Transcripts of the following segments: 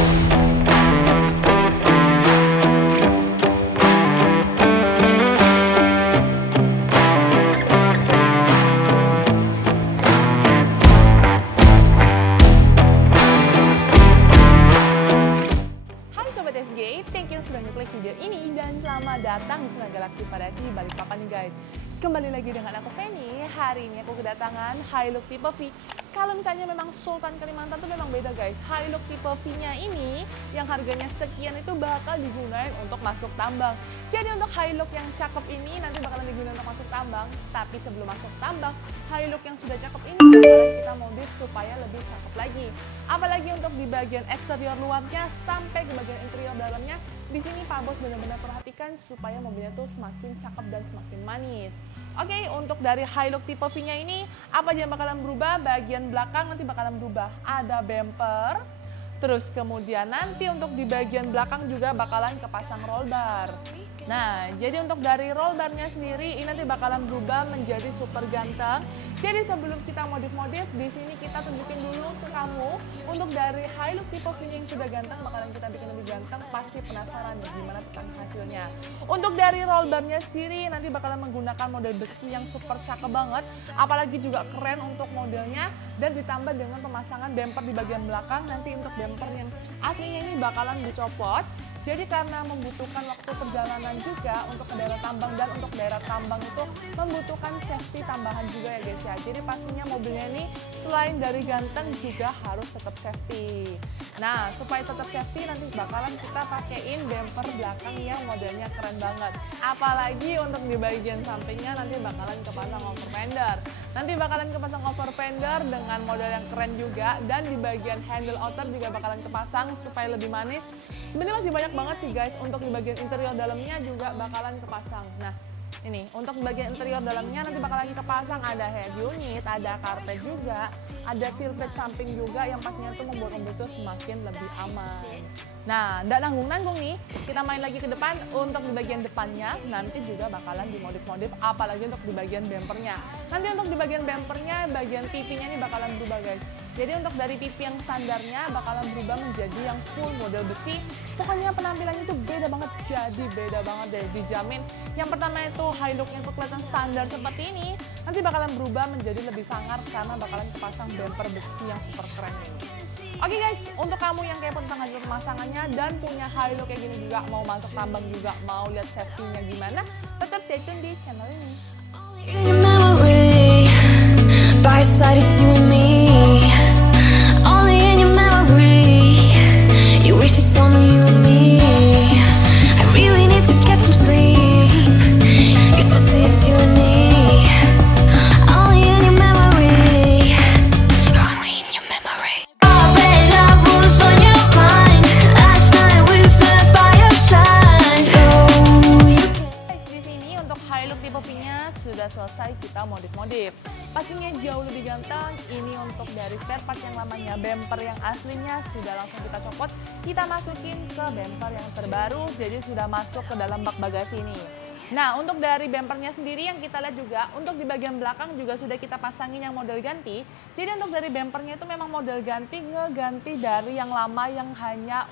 Thank you sudah ngeklik video ini dan selamat datang di Suna Galaxy Variety Balikpapan nih guys. Kembali lagi dengan aku Penny. Hari ini aku kedatangan Hilux tipe V. Kalau misalnya memang Sultan Kalimantan tuh memang beda guys. Hilux tipe V-nya ini yang harganya sekian itu bakal digunain untuk masuk tambang. Jadi untuk Hilux yang cakep ini nanti bakalan digunain untuk masuk tambang. Tapi sebelum masuk tambang, Hilux yang sudah cakep ini bakalan kita modif supaya lebih cakep lagi. Apalagi untuk di bagian eksterior luarnya sampai ke bagian interior dalamnya. Di sini Pak Bos benar-benar perhatikan supaya mobilnya tuh semakin cakep dan semakin manis. Oke, untuk dari Hilux tipe V-nya ini, apa aja yang bakalan berubah? Bagian belakang nanti bakalan berubah. Ada bumper, terus kemudian nanti untuk di bagian belakang juga bakalan kepasang roll bar. Nah, jadi untuk dari roll barnya sendiri ini nanti bakalan berubah menjadi super ganteng. Jadi sebelum kita modif-modif, di sini kita tunjukin dulu ke kamu untuk dari Hilux tipe V yang sudah ganteng bakalan kita bikin lebih ganteng. Pasti penasaran nih gimana tentang hasilnya. Untuk dari roll barnya sendiri nanti bakalan menggunakan model besi yang super cakep banget, apalagi juga keren untuk modelnya dan ditambah dengan pemasangan bumper di bagian belakang. Nanti untuk bumper yang aslinya ini bakalan dicopot. Jadi karena membutuhkan waktu perjalanan juga untuk ke daerah tambang dan untuk daerah tambang itu membutuhkan safety tambahan juga ya guys ya. Jadi pastinya mobilnya ini selain dari ganteng juga harus tetap safety. Nah, supaya tetap safety nanti bakalan kita pakein bumper belakang yang modelnya keren banget. Apalagi untuk di bagian sampingnya nanti bakalan kepasang over fender. Nanti bakalan kepasang over fender dengan model yang keren juga dan di bagian handle outer juga bakalan kepasang supaya lebih manis. Sebenarnya masih banyak banget sih guys, untuk di bagian interior dalamnya juga bakalan kepasang. Nah, ini untuk di bagian interior dalamnya nanti bakalan kepasang ada head unit, ada karpet juga, ada silhouette samping juga yang pastinya tuh membuat mobil itu semakin lebih aman. Nah, nggak nanggung-nanggung nih, kita main lagi ke depan. Untuk di bagian depannya nanti juga bakalan dimodif-modif, apalagi untuk di bagian bumpernya. Nanti untuk di bagian bumpernya, bagian pipinya ini bakalan berubah guys. Jadi untuk dari pipi yang standarnya bakalan berubah menjadi yang full model besi. Pokoknya penampilannya itu beda banget, jadi beda banget deh, dijamin. Yang pertama itu Hilux yang kelihatan standar seperti ini, nanti bakalan berubah menjadi lebih sangar karena bakalan kepasang bumper besi yang super keren ini. Oke guys, untuk kamu yang kepo tentang hasil pemasangannya dan punya Hilux kayak gini juga, mau masuk tambang juga, mau lihat safety-nya gimana, tetap stay tune di channel ini. Sudah selesai kita modif-modif. Pastinya jauh lebih ganteng. Ini untuk dari spare part yang lamanya, bumper yang aslinya sudah langsung kita copot, kita masukin ke bumper yang terbaru, jadi sudah masuk ke dalam bak bagasi ini. Nah, untuk dari bumpernya sendiri yang kita lihat juga, untuk di bagian belakang juga sudah kita pasangin yang model ganti. Jadi untuk dari bumpernya itu memang model ganti, ngeganti dari yang lama yang hanya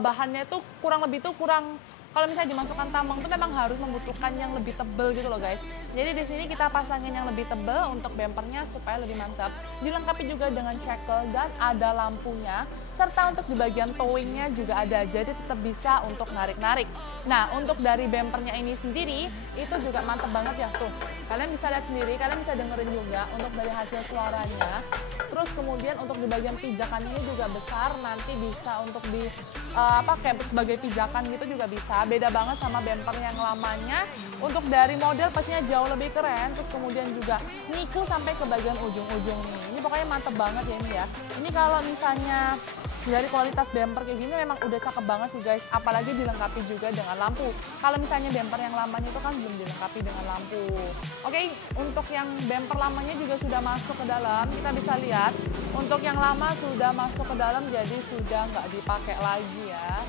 bahannya itu kurang lebih tuh kurang. Kalau misalnya dimasukkan tambang itu memang harus membutuhkan yang lebih tebel gitu loh guys. Jadi di sini kita pasangin yang lebih tebel untuk bumpernya supaya lebih mantap. Dilengkapi juga dengan shackle dan ada lampunya. Serta untuk di bagian towingnya juga ada, jadi tetap bisa untuk narik-narik. Nah, untuk dari bumpernya ini sendiri, itu juga mantep banget ya tuh. Kalian bisa lihat sendiri, kalian bisa dengerin juga untuk dari hasil suaranya. Terus kemudian untuk di bagian pijakan ini juga besar, nanti bisa untuk di kayak sebagai pijakan gitu juga bisa. Beda banget sama bumper yang lamanya. Untuk dari model pastinya jauh lebih keren, terus kemudian juga niku sampai ke bagian ujung-ujung nih. Ini pokoknya mantep banget ya ini ya. Ini kalau misalnya dari kualitas bumper kayak gini memang udah cakep banget sih guys, apalagi dilengkapi juga dengan lampu. Kalau misalnya bumper yang lamanya itu kan belum dilengkapi dengan lampu. Oke, untuk yang bumper lamanya juga sudah masuk ke dalam, kita bisa lihat. Untuk yang lama sudah masuk ke dalam, jadi sudah nggak dipakai lagi ya.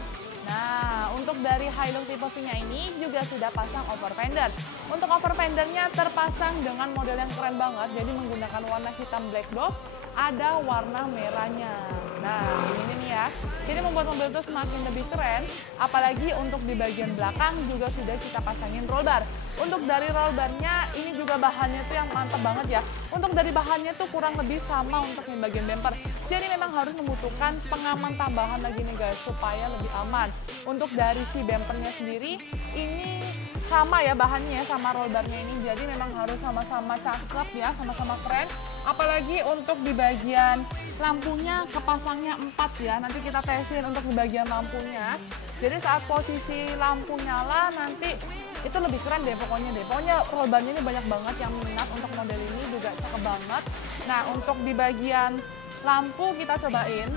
Nah, untuk dari Hilux tipe V-nya ini juga sudah pasang over fender. Untuk over fendernya terpasang dengan model yang keren banget, jadi menggunakan warna hitam black dove. ada warna merahnya. Nah, ini nih ya. Jadi membuat mobil itu semakin lebih keren, apalagi untuk di bagian belakang juga sudah kita pasangin roll bar. Untuk dari roll barnya ini juga bahannya tuh yang mantap banget ya. Untuk dari bahannya tuh kurang lebih sama untuk di bagian bumper. Jadi memang harus membutuhkan pengaman tambahan lagi nih guys, supaya lebih aman. Untuk dari si bumpernya sendiri, ini sama ya bahannya sama roll barnya ini, jadi memang harus sama-sama cakep ya, sama-sama keren. Apalagi untuk di bagian lampunya kepasangnya 4 ya, nanti kita tesin untuk di bagian lampunya. Jadi saat posisi lampu nyala nanti itu lebih keren deh pokoknya deh. Pokoknya roll barnya ini banyak banget yang minat untuk model ini, juga cakep banget. Nah untuk di bagian lampu kita cobain,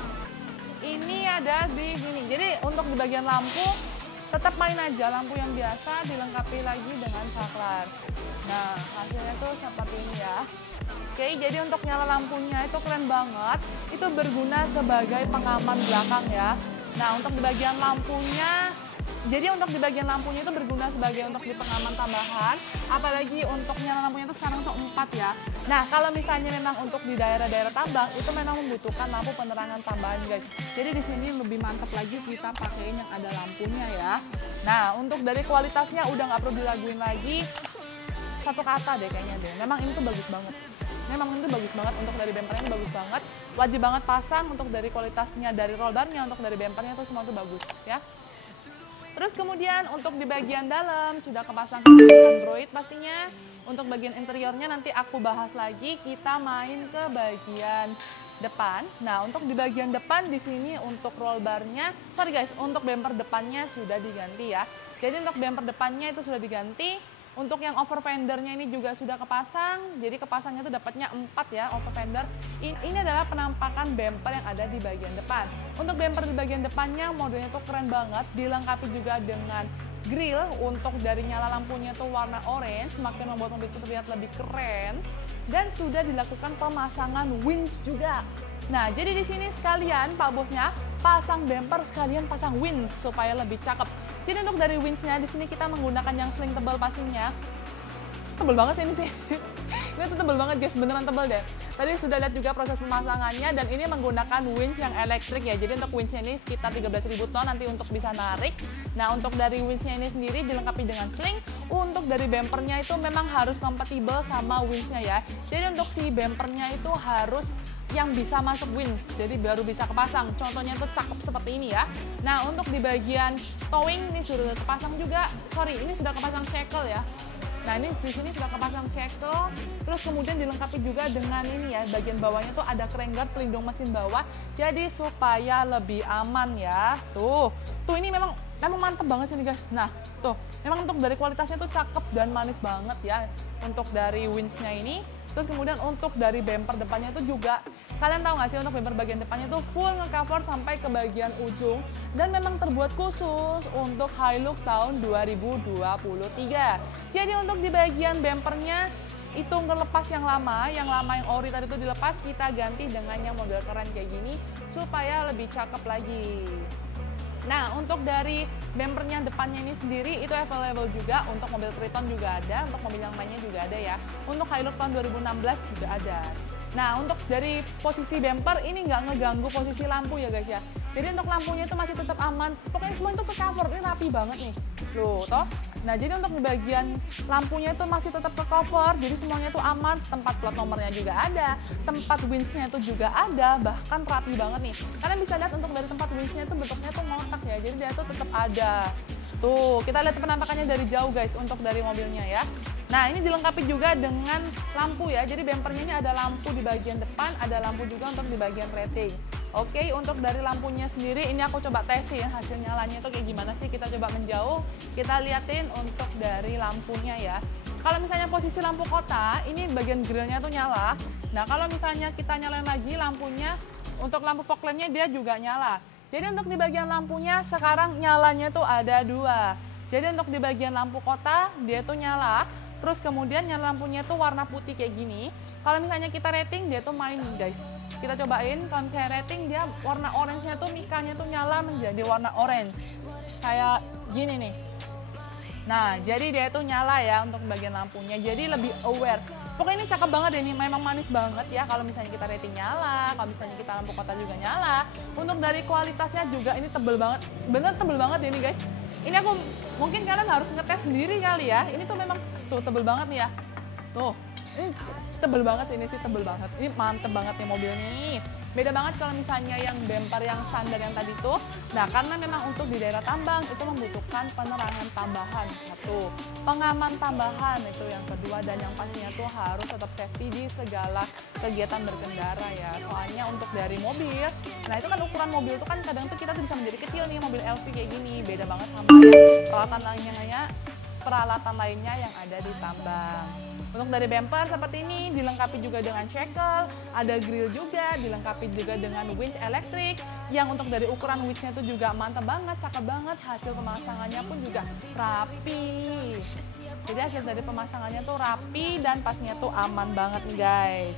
ini ada di sini. Jadi untuk di bagian lampu tetap main aja lampu yang biasa, dilengkapi lagi dengan saklar. Nah, hasilnya tuh seperti ini ya. Oke, jadi untuk nyala lampunya itu keren banget. Itu berguna sebagai pengaman belakang ya. Nah, untuk di bagian lampunya, jadi untuk di bagian lampunya itu berguna sebagai untuk di pengaman tambahan. Apalagi untuk nyala lampunya itu sekarang tuh 4 ya. Nah, kalau misalnya memang untuk di daerah-daerah tambang itu memang membutuhkan lampu penerangan tambahan guys. Jadi di sini lebih mantap lagi kita pakaiin yang ada lampunya ya. Nah, untuk dari kualitasnya udah nggak perlu diraguin lagi. Satu kata deh kayaknya deh. Memang ini tuh bagus banget. Memang itu bagus banget, untuk dari bumpernya ini bagus banget. Wajib banget pasang untuk dari kualitasnya, dari roll barnya, untuk dari bumpernya tuh semua tuh bagus ya. Terus kemudian untuk di bagian dalam sudah kepasang Android pastinya. Untuk bagian interiornya nanti aku bahas lagi, kita main ke bagian depan. Nah, untuk di bagian depan di sini untuk roll barnya, sorry guys, untuk bumper depannya sudah diganti ya. Jadi untuk bumper depannya itu sudah diganti. Untuk yang over fendernya ini juga sudah kepasang, jadi kepasangnya itu dapatnya 4 ya over fender. Ini adalah penampakan bumper yang ada di bagian depan. Untuk bumper di bagian depannya modelnya tuh keren banget, dilengkapi juga dengan grill. Untuk dari nyala lampunya tuh warna orange, semakin membuat mobil itu terlihat lebih keren. Dan sudah dilakukan pemasangan winch juga. Nah, jadi di sini sekalian Pak Bosnya pasang bumper, sekalian pasang winch supaya lebih cakep. Jadi untuk dari winch-nya di sini kita menggunakan yang sling tebal pastinya. Tebal banget sih ini sih. Ini tuh tebal banget guys, beneran tebal deh. Tadi sudah lihat juga proses pemasangannya, dan ini menggunakan winch yang elektrik ya. Jadi untuk winch-nya ini sekitar 13.000 ton nanti untuk bisa narik. Nah, untuk dari winch-nya ini sendiri dilengkapi dengan sling. Untuk dari bumpernya itu memang harus kompatibel sama winch-nya ya. Jadi untuk si bumpernya itu harus yang bisa masuk winch, jadi baru bisa kepasang. Contohnya tuh cakep seperti ini ya. Nah, untuk di bagian towing ini sudah kepasang juga. Sorry, ini sudah kepasang shackle ya. Nah, ini di sini sudah kepasang shackle. Terus kemudian dilengkapi juga dengan ini ya, bagian bawahnya tuh ada crank guard pelindung mesin bawah. Jadi supaya lebih aman ya. Tuh ini memang mantep banget sih nih guys. Nah, tuh memang untuk dari kualitasnya tuh cakep dan manis banget ya. Untuk dari winch-nya ini. Terus kemudian untuk dari bumper depannya itu juga, kalian tahu nggak sih untuk bumper bagian depannya itu full nge-cover sampai ke bagian ujung. Dan memang terbuat khusus untuk Hilux tahun 2023. Jadi untuk di bagian bumpernya itu ngelepas yang lama yang ori tadi itu dilepas, kita ganti dengan yang model keren kayak gini supaya lebih cakep lagi. Nah, untuk dari bumpernya depannya ini sendiri itu available juga, untuk mobil Triton juga ada, untuk mobil yang lainnya juga ada ya. Untuk Hilux tahun 2016 juga ada. Nah, untuk dari posisi bumper ini nggak ngeganggu posisi lampu ya guys ya. Jadi untuk lampunya itu masih tetap aman. Pokoknya semua itu ke-cover, ini rapi banget nih. Loh, toh. Nah, jadi untuk di bagian lampunya itu masih tetap ke-cover, jadi semuanya itu aman. Tempat plat nomornya juga ada, tempat winch-nya itu juga ada, bahkan rapi banget nih. Kalian bisa lihat untuk dari tempat winch-nya itu bentuknya tuh ngotak ya, jadi dia tuh tetap ada. Tuh, kita lihat penampakannya dari jauh guys untuk dari mobilnya ya. Nah, ini dilengkapi juga dengan lampu ya. Jadi bumpernya ini ada lampu di bagian depan, ada lampu juga untuk di bagian rating. Oke, untuk dari lampunya sendiri ini aku coba tesin hasil nyalanya itu kayak gimana sih. Kita coba menjauh, kita liatin untuk dari lampunya ya. Kalau misalnya posisi lampu kota, ini bagian grillnya tuh nyala. Nah, kalau misalnya kita nyalain lagi lampunya, untuk lampu fog lamp-nya dia juga nyala. Jadi untuk di bagian lampunya sekarang nyalanya tuh ada 2. Jadi untuk di bagian lampu kota dia tuh nyala. Terus kemudian nyala lampunya tuh warna putih kayak gini. Kalau misalnya kita rating dia tuh main guys. Kita cobain, kalau misalnya rating dia warna orange-nya tuh mikanya tuh nyala menjadi warna orange. Kayak gini nih. Nah, jadi dia tuh nyala ya untuk bagian lampunya. Jadi lebih aware. Pokoknya ini cakep banget ya, ini memang manis banget ya kalau misalnya kita rating nyala, kalau misalnya kita lampu kota juga nyala. Untuk dari kualitasnya juga ini tebel banget, bener tebel banget ya ini guys. Ini aku mungkin kalian harus ngetes sendiri kali ya. Ini tuh memang tuh tebel banget nih ya. Tuh, ini tebel banget sih, ini sih tebel banget. Ini mantep banget nih mobil nih. Beda banget kalau misalnya yang bumper yang standar yang tadi tuh. Nah, karena memang untuk di daerah tambang itu membutuhkan penerangan tambahan. Satu, pengaman tambahan itu yang kedua, dan yang pastinya tuh harus tetap safety di segala kegiatan berkendara ya. Soalnya untuk dari mobil, nah itu kan ukuran mobil tuh kan kadang tuh kita tuh bisa menjadi kecil nih, mobil LV kayak gini. Beda banget sama yang peralatan lainnya yang ada di tambang. Untuk dari bumper seperti ini dilengkapi juga dengan shackle, ada grill juga, dilengkapi juga dengan winch elektrik yang untuk dari ukuran winchnya itu juga mantap banget, cakep banget, hasil pemasangannya pun juga rapi. Jadi hasil dari pemasangannya tuh rapi dan pastinya tuh aman banget nih guys.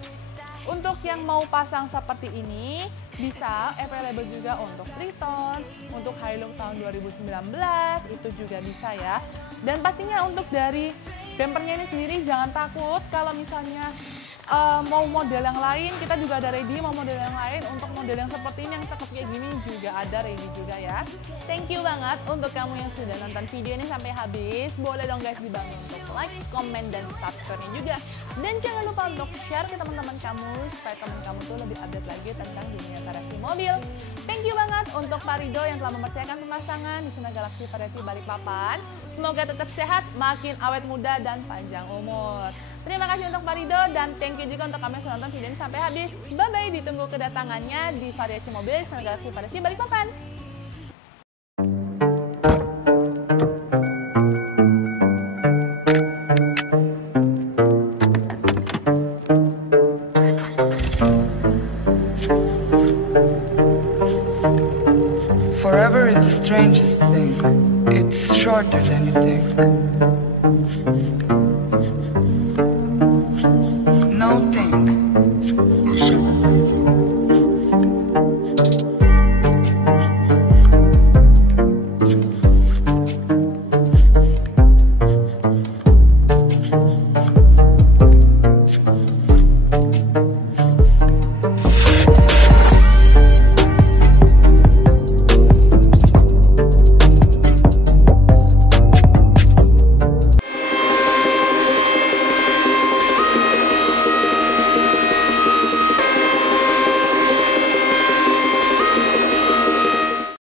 Untuk yang mau pasang seperti ini, bisa available juga untuk Triton, untuk Hilux tahun 2019, itu juga bisa ya. Dan pastinya untuk dari bumpernya ini sendiri, jangan takut kalau misalnya mau model yang lain, kita juga ada ready mau model yang lain. Untuk model yang seperti ini, yang cakep kayak gini juga ada ready juga ya. Thank you banget untuk kamu yang sudah nonton video ini sampai habis. Boleh dong guys dibantu untuk like, komen, dan subscribe-nya juga. Dan jangan lupa untuk share ke teman-teman kamu supaya teman kamu tuh lebih update lagi tentang dunia variasi mobil. Thank you banget untuk Pak Rido yang telah mempercayakan pemasangan di Senna Galaxy Variasi Balikpapan. Semoga tetap sehat, makin awet muda, dan panjang umur. Terima kasih untuk Pak Rido dan thank you juga untuk kamu yang sudah nonton video ini sampai habis. Bye-bye, ditunggu kedatangannya di variasi mobil Senna Galaxy Variasi Balikpapan. Forever is the strangest thing. It's shorter than you think.